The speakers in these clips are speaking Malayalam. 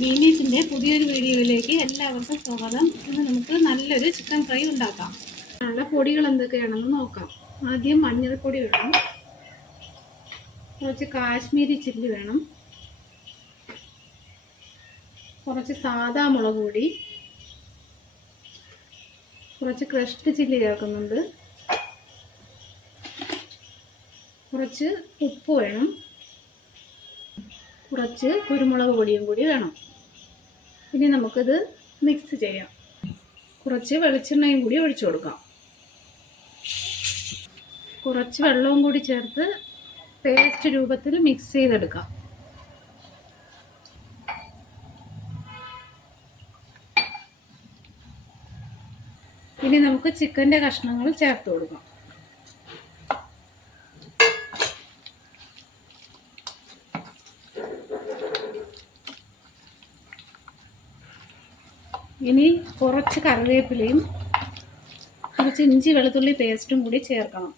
മീനീസിൻ്റെ പുതിയൊരു വീഡിയോയിലേക്ക് എല്ലാവർക്കും സ്വാഗതം. ഇന്ന് നമുക്ക് നല്ലൊരു ചിക്കൻ ഫ്രൈ ഉണ്ടാക്കാം. നല്ല പൊടികൾ എന്തൊക്കെയാണെന്ന് നോക്കാം. ആദ്യം മഞ്ഞൾപ്പൊടി വേണം, കുറച്ച് കാശ്മീരി ചില്ലി വേണം, കുറച്ച് സാദാ മുളക് പൊടി, കുറച്ച് ക്രഷ്ഡ് ചില്ലി ചേർക്കുന്നുണ്ട്, കുറച്ച് ഉപ്പ് വേണം, കുറച്ച് കുരുമുളക് പൊടിയും കൂടി വേണം. ഇനി നമുക്കിത് മിക്സ് ചെയ്യാം. കുറച്ച് വെളിച്ചെണ്ണയും കൂടി ഒഴിച്ചു കൊടുക്കാം. കുറച്ച് വെള്ളവും കൂടി ചേർത്ത് പേസ്റ്റ് രൂപത്തിൽ മിക്സ് ചെയ്തെടുക്കാം. ഇനി നമുക്ക് ചിക്കൻ്റെ കഷ്ണങ്ങൾ ചേർത്ത് കൊടുക്കാം. ഇനി കുറച്ച് കറിവേപ്പിലയും കുറച്ച് ഇഞ്ചി വെളുത്തുള്ളി പേസ്റ്റും കൂടി ചേർക്കണം.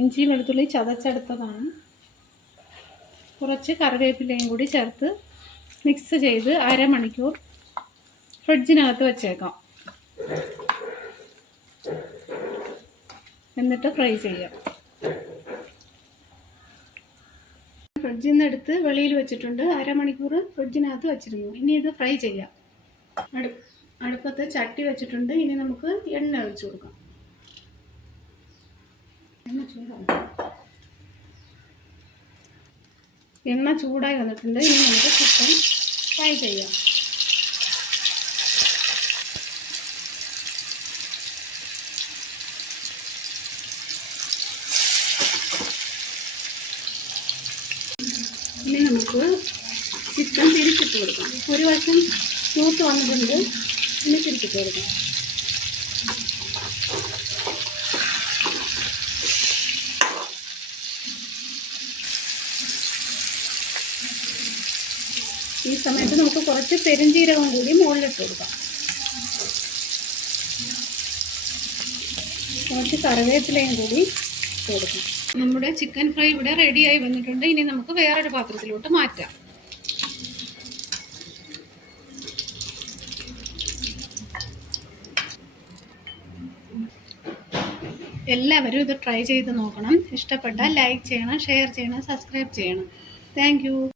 ഇഞ്ചി വെളുത്തുള്ളി ചതച്ചെടുത്തതാണ്. കുറച്ച് കറിവേപ്പിലയും കൂടി ചേർത്ത് മിക്സ് ചെയ്ത് അരമണിക്കൂർ ഫ്രിഡ്ജിനകത്ത് വെച്ചേക്കാം. എന്നിട്ട് ഫ്രൈ ചെയ്യാം. ഫ്രിഡ്ജിൽ നിന്ന് എടുത്ത് വെളിയിൽ വെച്ചിട്ടുണ്ട്. അരമണിക്കൂർ ഫ്രിഡ്ജിനകത്ത് വെച്ചിരുന്നു. ഇനി ഇത് ഫ്രൈ ചെയ്യാം. അടുപ്പത്ത് ചട്ടി വെച്ചിട്ടുണ്ട്. ഇനി നമുക്ക് എണ്ണ ഒഴിച്ചു കൊടുക്കാം. എണ്ണ ചൂടായി വന്നിട്ടുണ്ട്. ഇനി നമുക്ക് ചിക്കൻ ഫ്രൈ ചെയ്യാം. ഇനി നമുക്ക് ചിക്കൻ തിരിച്ചിട്ട് കൊടുക്കാം. ഒരു വശം മൂത്ത് വന്നിട്ടുണ്ട്. ഇനി തിരിച്ചിട്ട് കൊടുക്കാം. ഈ സമയത്ത് നമുക്ക് കുറച്ച് പെരുംജീരകം കൂടി മുകളിലിട്ട് കൊടുക്കാം. കുറച്ച് കറിവേപ്പിലയും കൂടി കൊടുക്കാം. നമ്മുടെ ചിക്കൻ ഫ്രൈ ഇവിടെ റെഡിയായി വന്നിട്ടുണ്ട്. ഇനി നമുക്ക് വേറൊരു പാത്രത്തിലോട്ട് മാറ്റാം. എല്ലാവരും ഇത് ട്രൈ ചെയ്ത് നോക്കണം. ഇഷ്ടപ്പെട്ടാൽ ലൈക്ക് ചെയ്യണം, ഷെയർ ചെയ്യണം, സബ്സ്ക്രൈബ് ചെയ്യണം. Thank you.